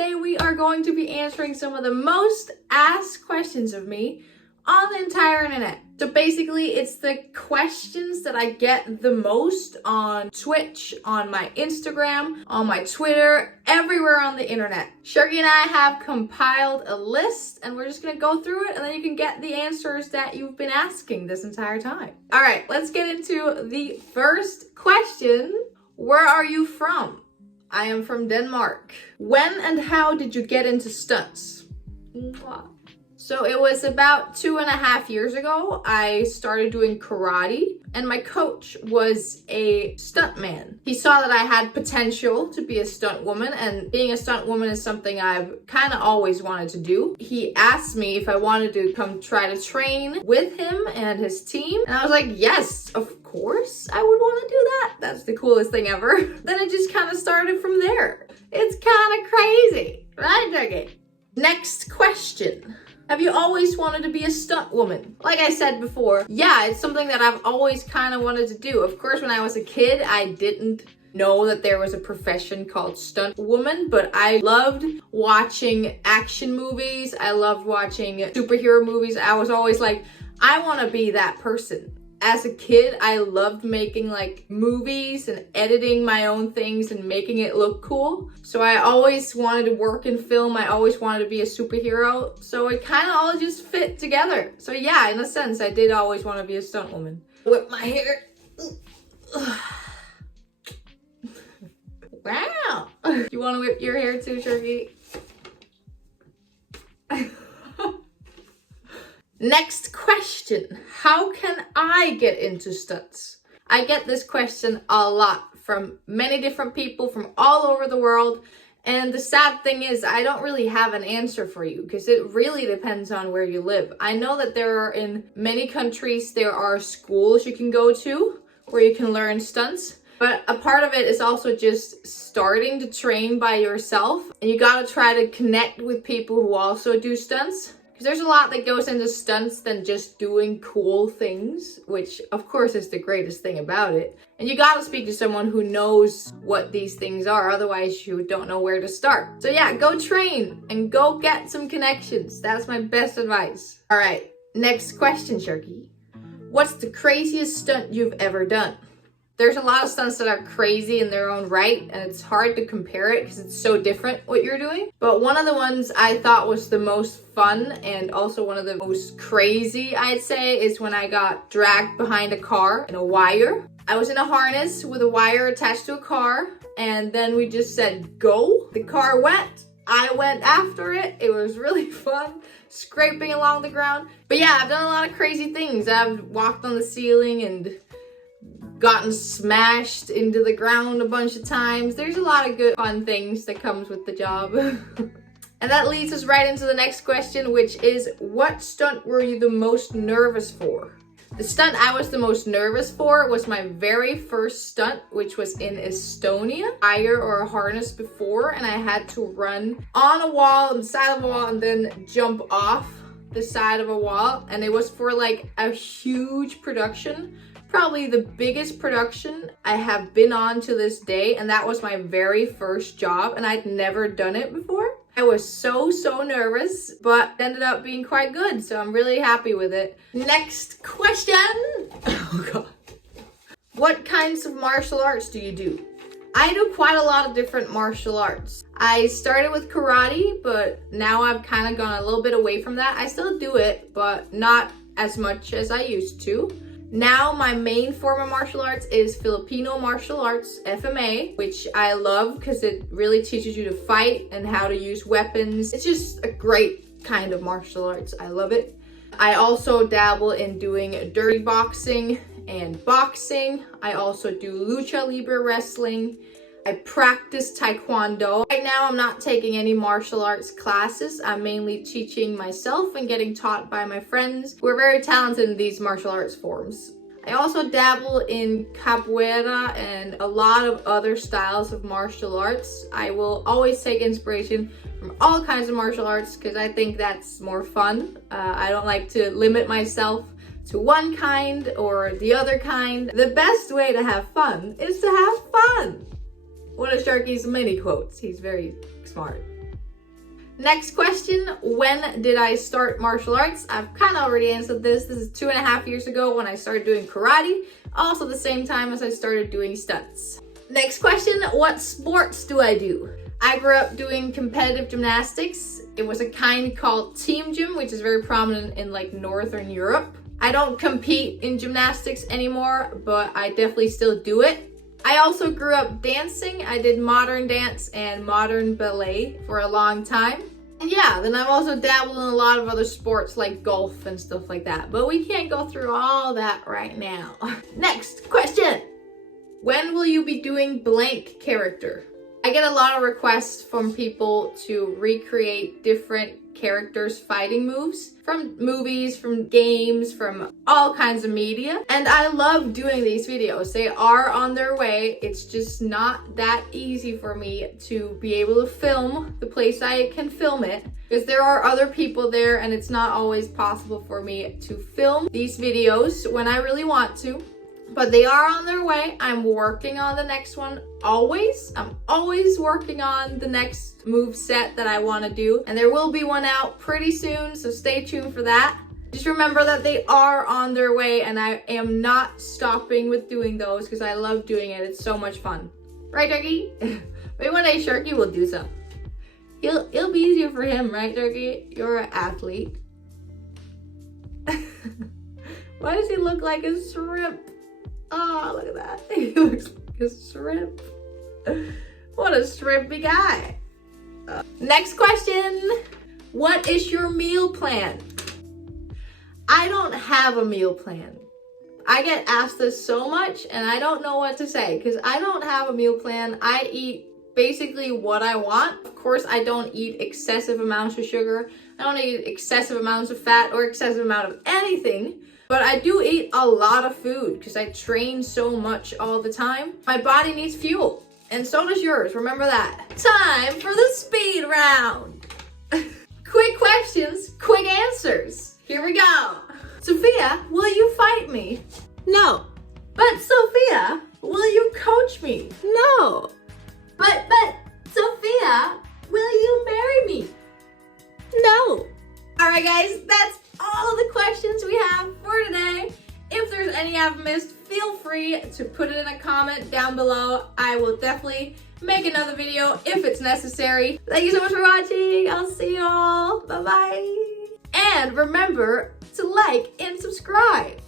today we are going to be answering some of the most asked questions of me on the entire internet. So basically, it's the questions that I get the most on Twitch, on my Instagram, on my Twitter, everywhere on the internet. Sharky and I have compiled a list and we're just gonna go through it and then you can get the answers that you've been asking this entire time. All right, let's get into the first question. Where are you from? I am from Denmark. When and how did you get into stunts? So it was about 2.5 years ago, I started doing karate and my coach was a stuntman. He saw that I had potential to be a stunt woman, and being a stunt woman is something I've kind of always wanted to do. He asked me if I wanted to come try to train with him and his team. And I was like, yes, of course I would want to do that. That's the coolest thing ever. Then it just kind of started from there. It's kind of crazy, right, Juggy? Next question. Have you always wanted to be a stunt woman? Like I said before, yeah, it's something that I've always kind of wanted to do. Of course, when I was a kid, I didn't know that there was a profession called stunt woman, but I loved watching action movies. I loved watching superhero movies. I was always like, I want to be that person. As a kid, I loved making like movies and editing my own things and making it look cool. So I always wanted to work in film. I always wanted to be a superhero. So it kind of all just fit together. So yeah, in a sense, I did always want to be a stunt woman. Whip my hair. Wow. You want to whip your hair too, Turkey? Next question. How can I get into stunts? I get this question a lot from many different people from all over the world. And the sad thing is I don't really have an answer for you because it really depends on where you live. I know that in many countries, there are schools you can go to where you can learn stunts. But a part of it is also just starting to train by yourself. And you gotta try to connect with people who also do stunts. There's a lot that goes into stunts than just doing cool things, which of course is the greatest thing about it. And you gotta speak to someone who knows what these things are, otherwise you don't know where to start. So yeah, go train and go get some connections. That's my best advice. All right, next question, Sharky. What's the craziest stunt you've ever done? There's a lot of stunts that are crazy in their own right, and it's hard to compare it because it's so different what you're doing. But one of the ones I thought was the most fun and also one of the most crazy, I'd say, is when I got dragged behind a car in a wire. I was in a harness with a wire attached to a car, and then we just said, go. The car went. I went after it. It was really fun, scraping along the ground. But yeah, I've done a lot of crazy things. I've walked on the ceiling and gotten smashed into the ground a bunch of times. There's a lot of good fun things that comes with the job. And that leads us right into the next question, which is, what stunt were you the most nervous for? The stunt I was the most nervous for was my very first stunt, which was in Estonia. Wire or a harness before, and I had to run on a wall, on the side of a wall, and then jump off the side of a wall. And it was for like a huge production. Probably the biggest production I have been on to this day, and that was my very first job, and I'd never done it before. I was so nervous, but it ended up being quite good, so I'm really happy with it. Next question. Oh god. What kinds of martial arts do you do? I do quite a lot of different martial arts. I started with karate, but now I've kind of gone a little bit away from that. I still do it, but not as much as I used to. Now my main form of martial arts is Filipino martial arts, FMA, which I love because it really teaches you to fight and how to use weapons. It's just a great kind of martial arts. I love it. I also dabble in doing dirty boxing and boxing. I also do lucha libre wrestling. I practice taekwondo. Right now I'm not taking any martial arts classes. I'm mainly teaching myself and getting taught by my friends who are very talented in these martial arts forms. I also dabble in capoeira and a lot of other styles of martial arts. I will always take inspiration from all kinds of martial arts because I think that's more fun. I don't like to limit myself to one kind or the other kind. The best way to have fun is to have fun. One of Sharky's many quotes. He's very smart. Next question, when did I start martial arts? I've kind of already answered this. This is 2.5 years ago when I started doing karate. Also the same time as I started doing stunts. Next question, what sports do I do? I grew up doing competitive gymnastics. It was a kind called team gym, which is very prominent in like Northern Europe. I don't compete in gymnastics anymore, but I definitely still do it. I also grew up dancing. I did modern dance and modern ballet for a long time. And yeah, then I've also dabbled in a lot of other sports like golf and stuff like that. But we can't go through all that right now. Next question. When will you be doing blank character? I get a lot of requests from people to recreate different characters' fighting moves from movies, from games, from all kinds of media. And I love doing these videos. They are on their way. It's just not that easy for me to be able to film the place I can film it, because there are other people there and it's not always possible for me to film these videos when I really want to. But they are on their way. I'm working on the next one always. I'm always working on the next move set that I want to do. And there will be one out pretty soon, so stay tuned for that. Just remember that they are on their way and I am not stopping with doing those because I love doing it. It's so much fun. Right, Turkey? Maybe one day Sharky will do some. It'll be easier for him, right, Turkey? You're an athlete. Why does he look like a shrimp? Oh, look at that. He looks like a shrimp. What a shrimpy guy. Next question. What is your meal plan? I don't have a meal plan. I get asked this so much and I don't know what to say because I don't have a meal plan. I eat basically what I want. Of course, I don't eat excessive amounts of sugar. I don't eat excessive amounts of fat or excessive amount of anything. But I do eat a lot of food because I train so much all the time. My body needs fuel, and so does yours. Remember that. Time for the speed round. Quick questions, quick answers. Here we go. Sophia, will you fight me? No. But Sophia, will you coach me? No. But Sophia, will you marry me? No. All right, guys, that's all the questions we have for today. If there's any I've missed, feel free to put it in a comment down below. I will definitely make another video if it's necessary. Thank you so much for watching. I'll see you all. Bye-bye. And remember to like and subscribe.